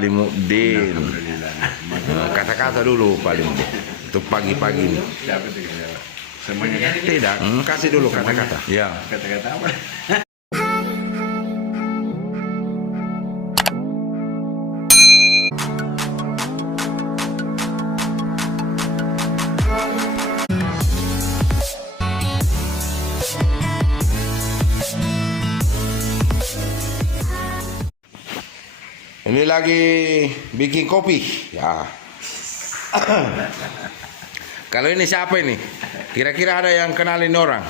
Limuddin. Kata-kata dulu Pak Limuddin. Untuk pagi-pagi ini. Siapa itu? Semuanya? Tidak, kasih dulu kata-kata. Ya. Kata-kata apa? Ini lagi bikin kopi. Ya. Kalau ini siapa ini? Kira-kira ada yang kenalin orang?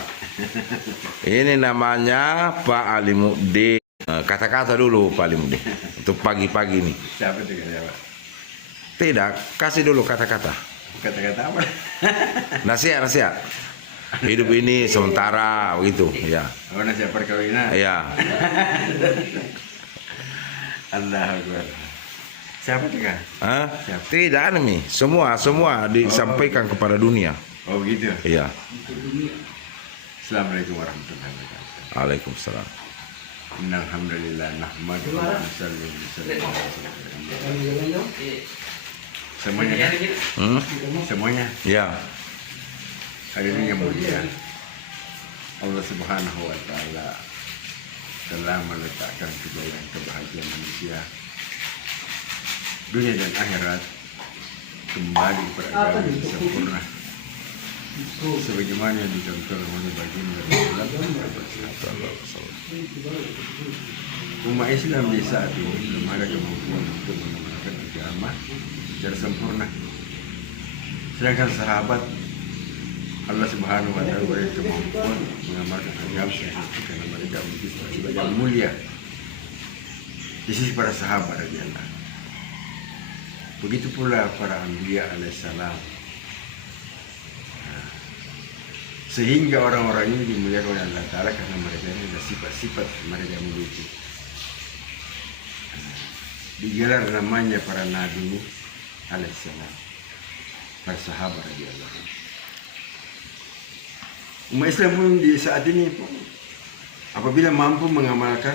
Ini namanya Pak Alimuddin. Kata-kata dulu Pak Alimuddin. Untuk pagi-pagi ini. Siapa itu? Siapa? Tidak, kasih dulu kata-kata. Kata-kata apa? Nasihat. Hidup ini sementara begitu, ya. Oh, nasihat perkawinan? Ya. Allah Akbar. Siapa itu kan? Hah? Tidak ada nih. Semua disampaikan kepada dunia. Oh begitu? Iya. Assalamualaikum warahmatullahi wabarakatuh. Waalaikumsalam. Alhamdulillah nahmaduhu wa nusalli wa nusallim. Semuanya kan? Semuanya. Ya. Hadirin yang mulia, Allah Subhanahu wa taala telah meletakkan kebahagiaan manusia dunia dan akhirat kembali kepada agama yang sempurna sebagaimana yang dicontohkan oleh baginda Rasulullah. Umat Islam di saat ini belum ada kemampuan untuk mengamalkan agama secara sempurna, sedangkan sahabat Allah Subhanahu wa taala beri kemampuan mengamalkan agama karena mereka memiliki sifat yang mulia di sisi para sahabat radhiyallahu. Begitu pula para anbiya alaihissalam. Sehingga orang-orang ini dimuliakan oleh Allah Ta'ala karena mereka ini ada sifat-sifat mereka memiliki. Digelar namanya para nabi alaihissalam, para sahabat radhiyallahu. Umat Islam pun di saat ini pun apabila mampu mengamalkan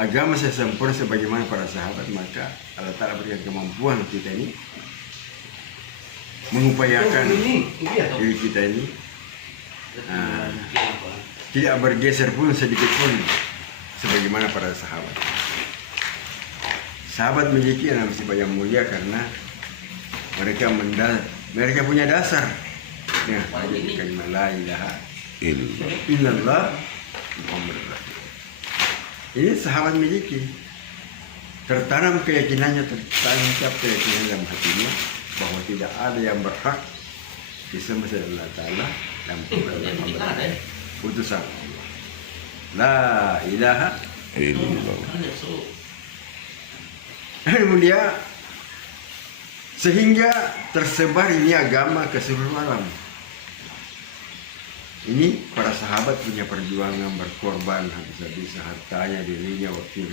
agama secara sempurna sebagaimana para sahabat, maka Allah Ta'ala berikan kemampuan kita ini mengupayakan diri kita ini tidak bergeser pun sedikit pun sebagaimana para sahabat. Sahabat memiliki sifat yang mulia karena mereka punya dasar. Ya, kalimat la ilaha illallah Muhammadur Rasulullah. Ini sahabat miliki. Tertanam keyakinannya, tertancap keyakinan dalam hatinya bahwa tidak ada yang berhak disembah selain Allah Ta'ala dan Muhammad utusan Allah. La ilaha illallah. Mulia sehingga tersebar ini agama ke seluruh alam. Ini para sahabat punya perjuangan, berkorban habis-habisan hartanya, dirinya, waktu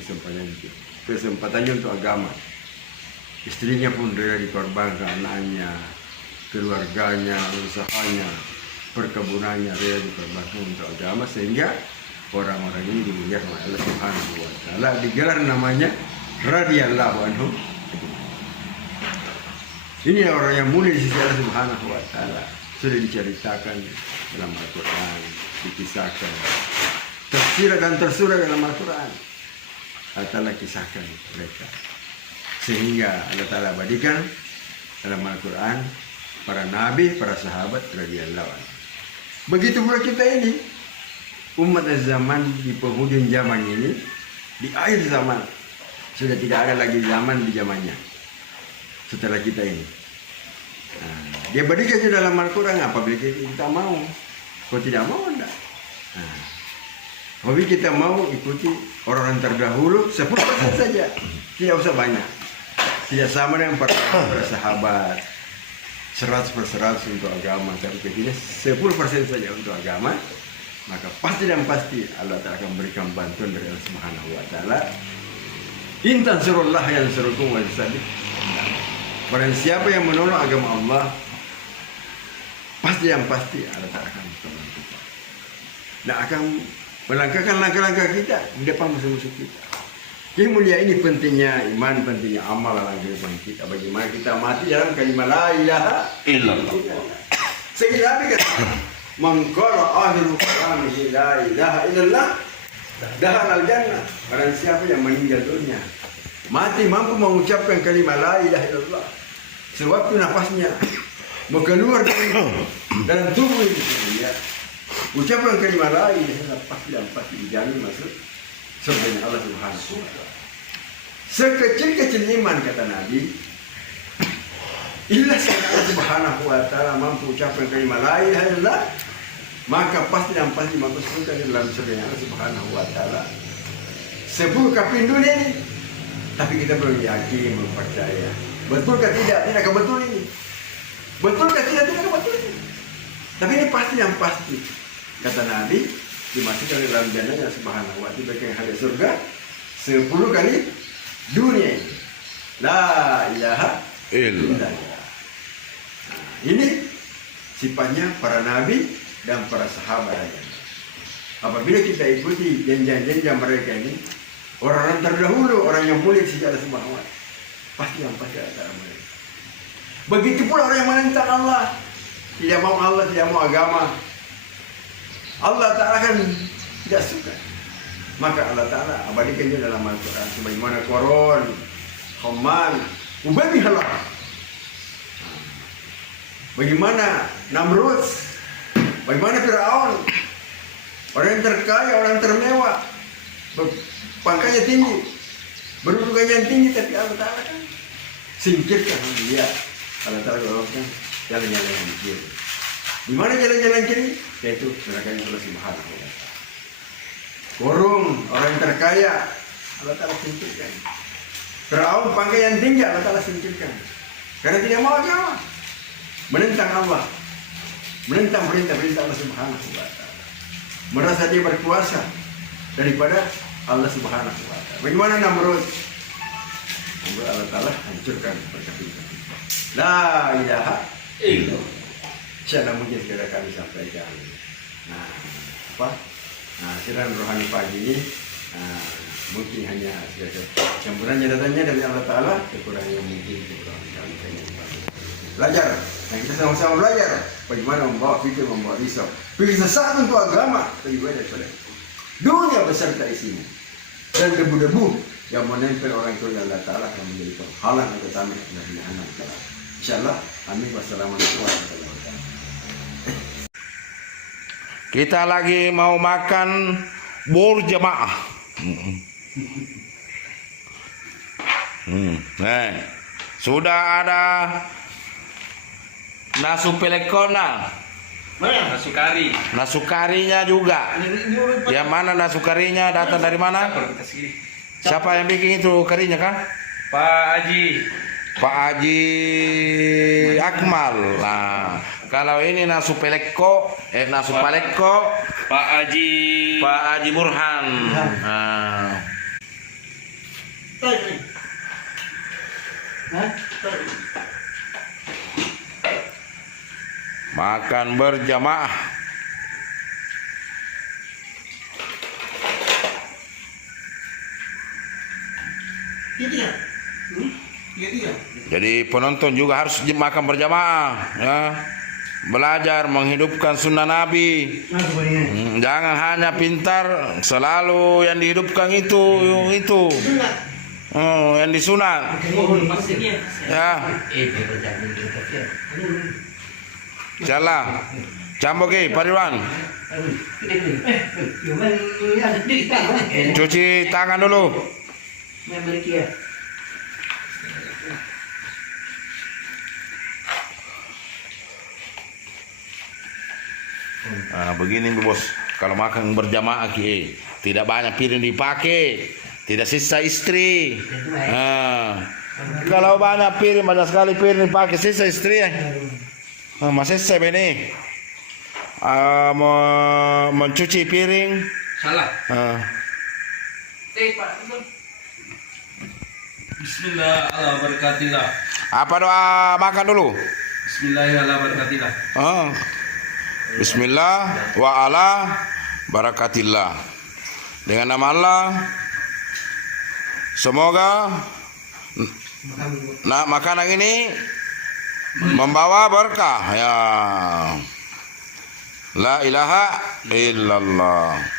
kesempatannya untuk agama. Istrinya pun rela dikorbankan, anaknya, keluarganya, usahanya, perkebunannya rela dikorbankan untuk agama, sehingga orang-orang ini dimuliakan oleh Allah Subhanahu wa taala. Digelar namanya radhiyallahu anhu. Ini orang yang mulia di sisi Allah Subhanahu wa taala. Sudah diceritakan dalam Al-Quran, dikisahkan, tersirat dan tersurat dalam Al-Quran. Allah Ta'ala kisahkan mereka, sehingga Allah Ta'ala abadikan dalam Al-Quran para nabi, para sahabat radhiyallahu anhu. Begitu pula kita ini, umat zaman di penghujung zaman ini, di akhir zaman, sudah tidak ada lagi zaman di zamannya setelah kita ini. Dia berikan dalam Al-Quran apabila kita mau. Kalau tidak mau, enggak. Apabila kita mau ikuti orang terdahulu 10% saja, tidak usah banyak. Tidak sama dengan para sahabat 100% untuk agama, tapi kita 10% saja untuk agama, maka pasti dan pasti Allah Ta'ala akan berikan bantuan dari Allah Subhanahu wa taala. In tansurullah yansurkum wa yusabbit. Barang siapa yang menolong agama Allah, pasti yang pasti Allah Ta'ala akan membantu kita dan akan melangkahkan langkah-langkah kita di depan musuh-musuh kita. Yang mulia ini pentingnya iman, pentingnya amal dalam kehidupan kita. Bagaimana kita mati dalam kalimat la ilaha illallah. Sekali lagi kata, mengqala akhiru kalamihi la ilaha illallah dakhala al-jannah. Barang siapa yang meninggal dunia mati mampu mengucapkan kalimat la ilaha illallah, sewaktu nafasnya mau keluar dari dalam tubuh itu, ya, ucapkan kalimat la ilaha illallah, pasti dijamin masuk surga Allah Subhanahu wa taala. Sekecil-kecil iman kata Nabi, illa Allah Subhanahu wa taala mampu ucapkan kalimat la ilaha illallah, maka pasti masuk surga dalam surga Allah Subhanahu wa taala. 10 kafir dunia ini, tapi kita belum yakin, belum percaya. Betulkah tidak? Tidakkah betul ini? Betulkah tidak? Tidakkah betul ini? Tapi ini pasti yang pasti. Kata Nabi, dimasukkan dalam jannahnya Subhanahu wa taala, bagian hadis surga 10 kali dunia ini. La ilaha illallah. Nah, ini sifatnya para nabi dan para sahabat. Apabila kita ikuti janji-janji mereka ini, orang-orang terdahulu, orang yang mulia secara Subhanahu wa taala, pasti antara mereka. Begitu pula orang yang menentang Allah, tidak mau Allah, tidak mau agama, Allah Ta'ala kan tidak suka. Maka Allah Ta'ala abadikannya dalam Al-Quran sebagaimana Qarun, Haman, Ubay bin Khalaf, bagaimana Namrud, bagaimana Fir'aun, orang yang terkaya, orang yang termewah, pangkatnya tinggi, berdudukannya yang tinggi, tapi Allah Ta'ala kan singkirkan dia. Allah Ta'ala golongkan jalan-jalan yang kiri. Di mana jalan-jalan kiri? Yaitu neraka Allah Subhanahu wa taala. Korun, orang yang terkaya, Allah Ta'ala singkirkan. Fir'aun pangkat yang tinggi, Allah Ta'ala singkirkan. Karena tidak mau agama, menentang Allah, menentang perintah Allah Subhanahu wa taala, merasa dia berkuasa daripada Allah Subhanahu wa taala. Bagaimana Namrud? Allah Ta'ala hancurkan perkataannya. La ilaha illallah. Insya mungkin segera kami sampaikan. Nah, apa? Nah, siaran rohani pagi ini mungkin hanya campuran catatannya dari Allah Ta'ala, kekurangan yang mungkin kekurangan kami belajar. Nah, kita sama-sama belajar bagaimana membawa fikir, membawa risau. Fikir sesat untuk agama lebih baik daripada dunia beserta isinya. Dan debu-debu yang menempel orang itu Allah Ta'ala akan menjadi penghalang atau tamik dari anak kita. InsyaAllah, amin. Wassalamualaikum warahmatullahi wabarakatuh. Kita lagi mau makan berjamaah. Nah, sudah ada nasu pelekona. Mana? Nasu kari. Nasu karinya juga. Yang mana nasu karinya datang dari mana? Siapa yang bikin itu karinya kah? Pak Haji. Pak Haji Akmal. Nah, kalau ini nasu peleko, nasu paleko, Pak Haji Burhan. Nah. Makan berjamaah. Jadi penonton juga harus makan berjamaah, ya. Belajar menghidupkan sunnah Nabi. Jangan hanya pintar, selalu yang dihidupkan itu. Yang disunat. Ya. Jalan. Camboki, Pariwan. Cuci tangan dulu. Nah, begini bos, kalau makan berjamaah tidak banyak piring dipakai, tidak sisa istri. Nah, kalau banyak piring, banyak sekali piring dipakai, sisa istri. Masih saya ini mencuci piring. Salah. Pak. Bismillah ala barakatillah. Apa doa makan dulu? Bismillah ala barakatillah. Bismillah wa ala barakatillah. Dengan nama Allah Semoga makanan ini membawa berkah ya. La ilaha illallah.